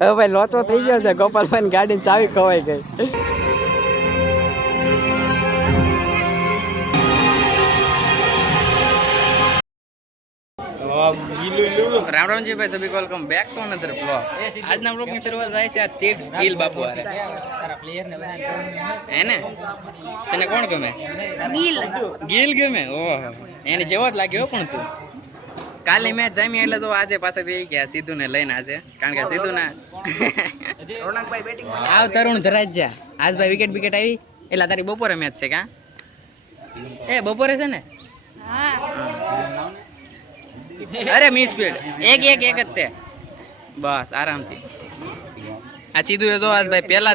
હવે ભાઈ લોચો થઈ ગયો છે. ગોપાલભાઈ ગાડી ચાવી ખવાઈ ગઈ. राम राम जी भाई, सभी को welcome back to another blog. आज ना ब्लॉग की शुरुआत થાય છે આ तीर्थ गिल बापू हारे है ने તને કોણ ગમે? ગિલ ગમે. ઓહો, એને જેવો જ લાગ્યો પણ તું. કાલે મેચ જામી એટલે તો આજે પાછા બે ગયા સીધુ ને લઈને આજે, કારણ કે સીધુ ના રોનકભાઈ બેટિંગ આવ તરુણ ધરાજ જા. આજ ભાઈ વિકેટ આવી એટલે તારી બપોરે મેચ છે કા? એ બપોરે છે ને? હા. અરે મિસ સ્પીડ એક જ તે બસ આરામથી. આ સીધું તો આજ ભાઈ પહેલા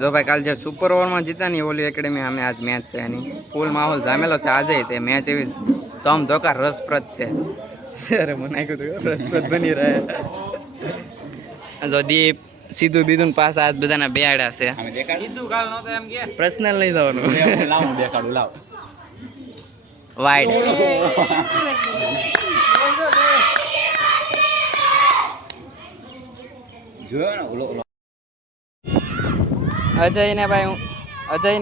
જો ભાઈ કાલ જે સુપર ઓવરમાં જીતા ની ઓલી એકેડમી અમે આજ મેચ છે એની ફૂલ માહોલ જામેલો છે આજે. તે મેચ એવી તમ ધોકા રસપ્રદ છે. અરે મને કીધું રસપ્રદ બની રહે. જો દીપ સીધું બીધું પાસ આજ બધાના બેહાડ્યા છે. પર્સનલ નહીં જવાનું. દેખાડું લાવ વાઈડ. અજય ને ભાઈ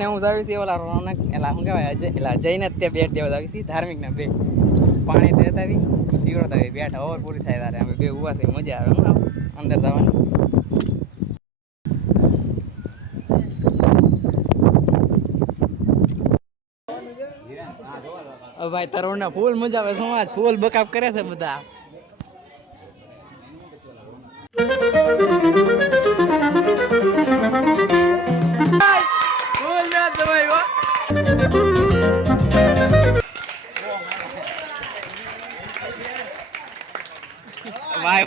હું જાવી છે ઓલા રોનક એલા શું કહેવાય અજય ને તે બેટ દેવા જાવી છે ધાર્મિક ના બે પાણી દેતા આવી પીવડતા આવી બેટ ઓવર પૂરી થાય તારે અમે બે ઉભા થઈ મજા આવે અંદર જવાની. ભાઈ તરુણ ના ફૂલ મજા આવે. સમાજ ફૂલ બકાપ કરે છે બધા. ભાઈ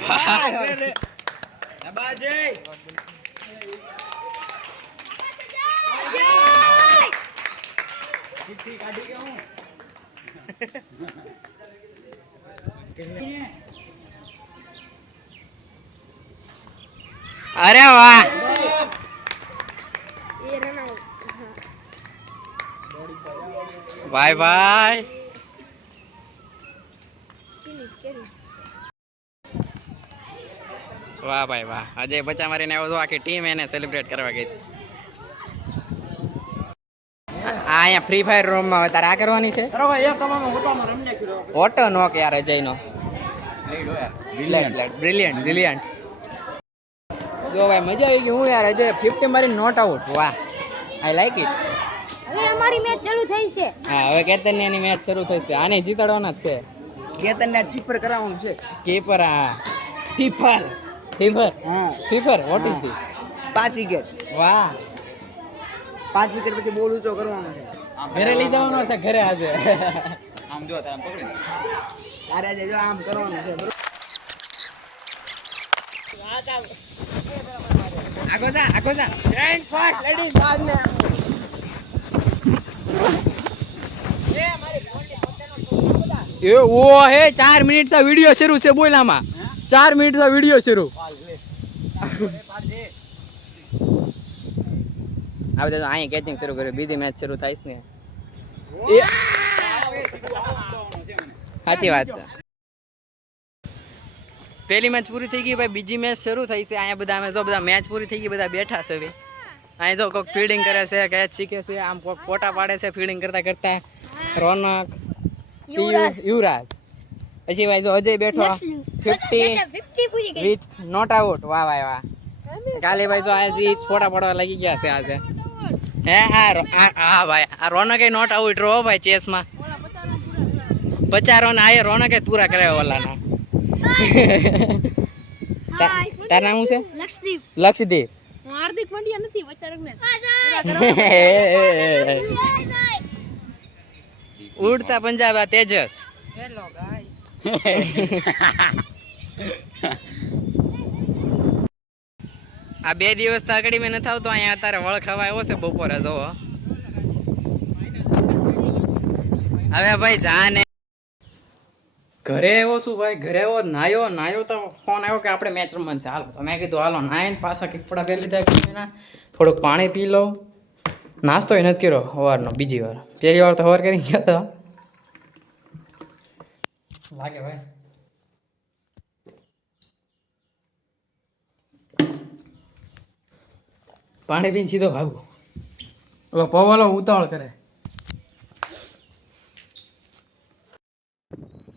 અરે વાહ બાય બાય. વાહ ભાઈ વાહ. અજય બચ્ચા મારીને આવ્યો તો આખી ટીમ એને સેલિબ્રેટ કરવા ગઈ. અહીંયા ફ્રી ફાયર રૂમમાં તારે આ કરવાની છે ઓટો નોક યાર અજયનો. બ્રિલિયન્ટ. જો ભાઈ મજા આવી ગઈ. હું યાર અજય 50 મારી નોટ આઉટ. વાહ, આઈ લાઈક ઇટ. હવે અમારી મેચ ચાલુ થઈ છે. હા, હવે કેતન ની મેચ શરૂ થઈ છે. આને જીતાડવાના જ છે. કેતન ને કીપર કરાવવાનું છે. કીપર હા કીપર હા keeper. What is this? 5 wicket. વાહ, 5 વિકેટ પછી બોલ ઊંચો કરવાનો છે. ઘરે લઈ જવાનો છે ઘરે આજે. આમ જો તારે પકડી અરે આજે જો આમ કરવાનું છે. આગો જા ગ્રેન્ડ ફાસ્ટ લેડીઝ બાદ મે એ ઓ હે 4 મિનિટ કા વિડિયો શરૂ છે. બોલામાં 4 મિનિટ કા વિડિયો શરૂ. હવે તો અહીં કેચિંગ શરૂ કર્યું. બીજી મેચ શરૂ થાય છે ને. સાચી વાત છે. પહેલી મેચ પૂરી થઈ ગઈ ભાઈ, બીજી મેચ શરૂ થઈ છે. અહીંયા બધા અમે જો બધા મેચ પૂરી થઈ ગઈ બધા બેઠા છે. અહીં જો કોઈક ફીડિંગ કરે છે, કેચ શીખે છે, આમ કોઈક ફોટા પાડે છે ફીડિંગ કરતા રોનક યુવરાજ. પછી ભાઈ જો અજય બેઠો 50 વિથ નોટ આઉટ. વાહ ભાઈ વાહ. કાલે ભાઈ જો આજે ફોટા પાડવા લાગી ગયા છે આજે. હે હા ભાઈ આ રોનકે નોટ આઉટ રહો ભાઈ ચેસમાં 50 રન આ રોનકે પૂરા કર્યા ઓલાના. તાર નામ શું છે? લક્ષદીપ. હાર્દિક પંડ્યા નથી વચારકને. ઉડતા પંજાબ તેજસ. Hello guys. આ 2 દિવસ તો આગળ મેં નથી આવતો. અહીંયા અત્યારે વળ ખાવા આવ્યો છે બપોરે. જોવો હવે ભાઈ જાને ઘરે આવ્યો છું ભાઈ. ઘરે આવ્યો નાયો તો ફોન આવ્યો કે આપણે મેચ રમવાનું છે. હાલો તો મેં કીધું હાલો નાઈને પાછા કપડા પહેરી લીધા. થોડુંક પાણી પી લો. નાસ્તો નથી કર્યો સવારનો. બીજી વાર પહેલી વાર તો સવાર કરી ગયો તો લાગે ભાઈ. પાણી પીને સીધો ભાગો. ઓલો પવલો ઉતાવળ કરે.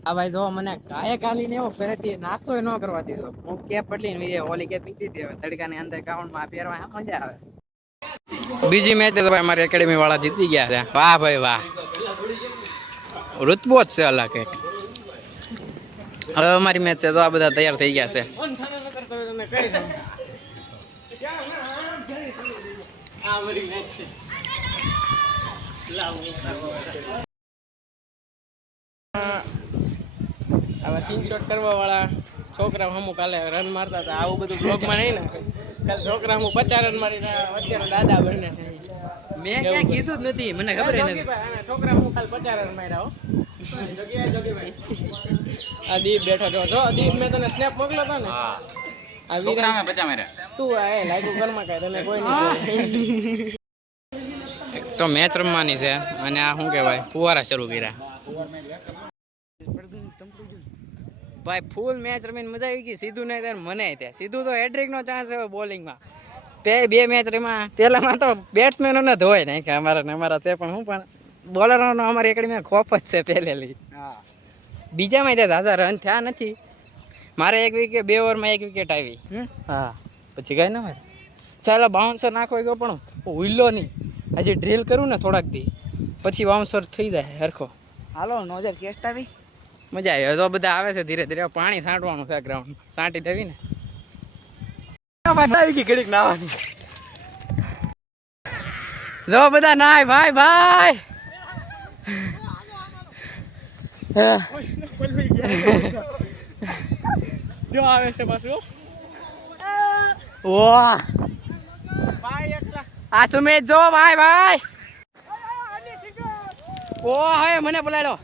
આ ભાઈ જો મને ગાયે કાલી ને એવો ફેરેથી નાસ્તો ન કરવા દીધો. હું કેપ બદલી ને ઓલી કેપ પીધી હતી. હવે તડકાની અંદર ગ્રાઉન્ડમાં પહેરવા મજા આવે. બીજી મેચ તો ભાઈ અમારી એકેડમી વાળા જીતી ગયા છે. વાહ ભાઈ વાહ, ઋતબો જ છે અલગ એક. હવે અમારી મેચ છે તો આ બધા તૈયાર થઈ ગયા છે. હવે સ્ક્રીનશોટ કરવા વાળા છોકરા હમું કાલે રન મારતા હતા. આવું બધું બ્લોગમાં નહીં ને. કાલે છોકરા હું 50 રન મારીને અત્યારે દાદા બને છે. મેં ક્યાં કીધું જ નથી, મને ખબર નથી. છોકરા હું કાલે 50 રન માર્યા. આ દીપ બેઠો જો દીપ મેં તને સ્નેપ મોકલ્યો હતો ને. આ છોકરા મેં 50 માર્યા. તું આ લાગ્યું ઘરમાં કાંઈ તને કોઈ નહીં. એક તો મેચ રમવાની છે અને આ શું કહેવાય ફુવારા શરૂ કર્યા. ભાઈ ફૂલ મેચ રમીને મજા આવી ગઈ. સીધું નહીં ત્યારે મને ત્યાં સીધું તો હેડ્રિકનો ચાન્સ હવે બોલિંગમાં. બે મેચ રમ્યા. પહેલામાં તો બેટ્સમેનોને ધોય નહીં કે અમારા છે, પણ હું પણ બોલરોનો અમારી એકેડમીમાં ખોફ જ છે પહેલેલી. બીજામાં ત્યાં ઝાઝા રન થયા નથી. મારે 1 વિકેટ 2 ઓવરમાં 1 વિકેટ આવી. હા પછી કઈ ના ભાઈ ચાલો બાઉન્સર નાખો ગયો પણ હુલ્લો નહીં. હજી ડ્રીલ કરું ને થોડાક દી પછી બાઉન્સર થઈ જાય હરખો. હાલો નોઝર કેસ્ટ આવી મજા આવી. તો બધા આવે છે ધીરે ધીરે. પાણી છાંટવાનું છે ગ્રાઉન્ડ. છાંટી દેવી ને આવી ગઈ ઘડીક નાવાની. જો બધા નાય ભાઈ ભાઈ. જો આવે છે પાછું. વાહ આ સુમેશ જો ભાઈ ભાઈ. ઓ હવે મને બોલાડો.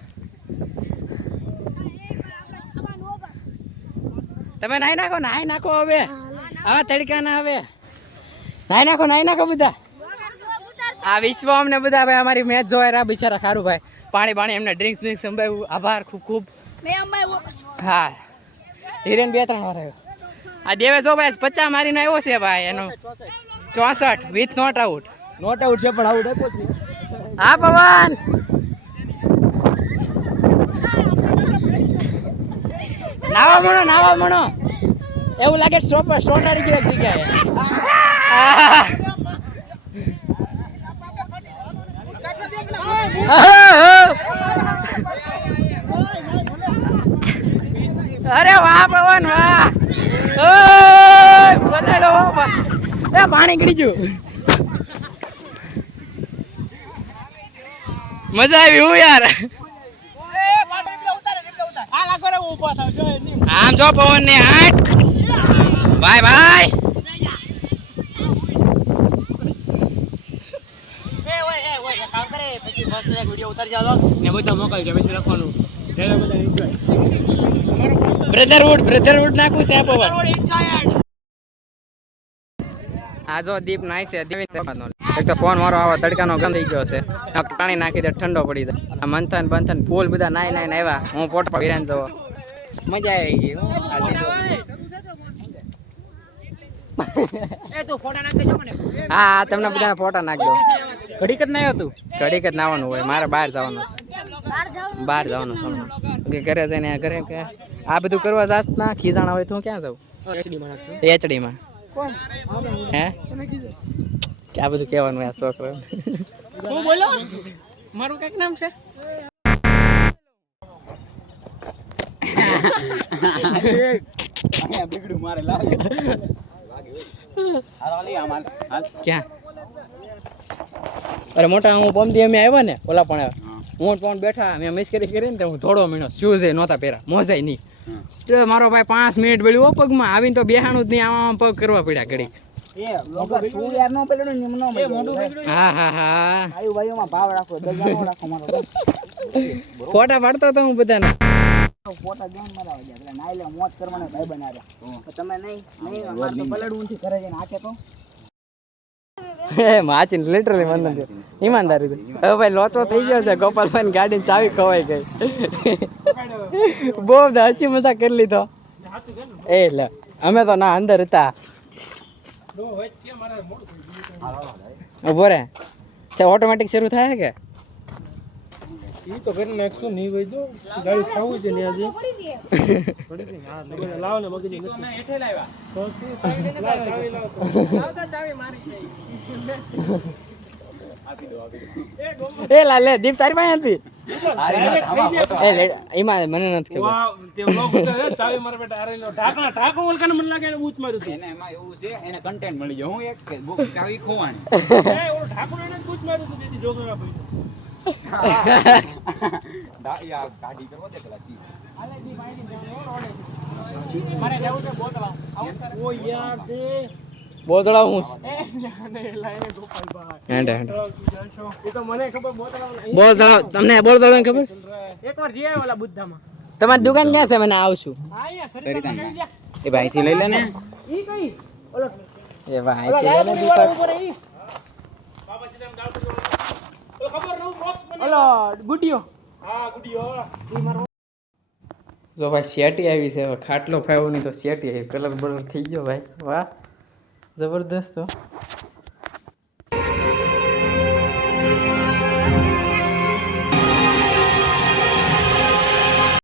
તમે નાઈ નાખો હવે. હવે તડકા ના હવે નાઈ નાખો બધા. આ વિશ્વ અમને બધા ભાઈ અમારી મેચ જોઈ રહ્યા બિચારા. ખારું ભાઈ પાણી એમને ડ્રિંક્સ સંભાવ્યું. આભાર ખૂબ ખૂબ. હા હિરેન 2-3 વાર આવ્યો. આ દેવે જો ભાઈ 50 મારીને આવ્યો છે ભાઈ. એનો 64 વિથ નોટ આઉટ છે પણ આઉટ આપ્યો છે. હા પવન નાવા મણો એવું લાગે સ્ટોટાડી ગયો એક જગ્યાએ. અરે વાહ પવન વાહ. પાણી ગળી ગયું. મજા આવી હું યાર. આમ જો પવન ને હાટ ભાઈ ભાઈ. બ્રધરહુડ નાખું છે પવન. આ જો દીપ નાય છે. એક તો ફોન મારો આવા તડકાનો ગંધ થઈ ગયો છે. પાણી નાખી દે ઠંડો પડી જાય. આ મંથન ફૂલ બધા નાય આવ્યા. હું પોટ વિરાન જવો મજા આવી ગઈ. હા તમને બધા ફોટા નાખ દો. ઘડીક જ ના હતું. ઘડીક જ નાવાનું હોય. મારે બહાર જવાનું છે. ઘરે જઈને ઘરે આ બધું કરવા જાસ ના ખીજાણા હોય તો હું ક્યાં જાઉં. એચડીમાં હે કે આ બધું કહેવાનું આ છોકરો. બોલો મારું કઈક નામ છે. ક્યાં અરે મોટા હું પમદી અમે આવ્યા ને ઓલા પણ હું બેઠા મેં મિસ્કરી કરીને તો હું થોડો મહિનો શૂઝ નહોતા પહેરા મોજાય નહીં. તો મારો ભાઈ 5 મિનિટ બેલ્યું પગમાં આવીને તો બેહાનું જ નહીં. આમાં પગ કરવા પડ્યા ઘડીક. હા ફોટા પાડતો તો હું બધાને. માચીને લિટરલી મને ઈમાનદારી. હવે ભાઈ લોચો થઈ ગયો છે. ગોપાલભાઈ ગાડી ચાવી ખવાઈ ગઈ. બહુ હસી મજાક કરી લીધો. એ લે અમે તો ના અંદર હતા. ઉભો રે છે ઓટોમેટિક શરૂ થાય કે ઈ તો કરી નાખશું નહીં હોય તો ગાડી ખાવું છે ને આજે પડી ગઈ હા લાવ ને મગજી તો મેં હેઠે લાવ્યા તો શું લાવ ચાવી લાવ તો લાવતા ચાવી મારી છે આપી દો એ ગોમો એ લા લે દીપ તારી પાસે હતી એ લે એમાં મને નથી ખબર વાહ તે લોક ચાવી મારા બેટા આરે લો ઢાકો ઓલકાને મને લાગે એને બૂચ માર્યું હતું એને એમાં એવું છે એને કન્ટેન્ટ મળી ગયો હું એક ચાવી ખોવાની એ ઓલો ઢાકો એને બૂચ માર્યું હતું તેથી જોગરા ભાઈ ગાડી કરવો દે પેલા સી મારે જવું છે બોતલા ઓ યાર તે બોતળા હું એ ને લાઈને ગોપાલભાઈ હેંડે હેંડે એ તો મને ખબર બોતલા બોતળા તમને બોતળા ખબર એકવાર જઈ આવ્યો ઓલા બુદ્ધામાં તમારી દુકાન ક્યાં છે મને આવશું હા અહીંયા સરિતા લઈ જા એ ભાઈ થી લઈ લે ને ઈ કઈ ઓલો એ ભાઈ ઓલા કે લાલ ને વાળો દીપક ઉપર ઈ બાબા સીધા ગાળ પર ઓલો ખબર નો બોક્સ બને ઓલો ગુડિયો હા ગુડિયો ઈ મારો જો ભાઈ શેટી આવી છે હવે ખાટલો ફાવ્યો નહીં તો શેટી આવી કલર બલર થઈ ગયો ભાઈ વાહ જબરદસ્ત હો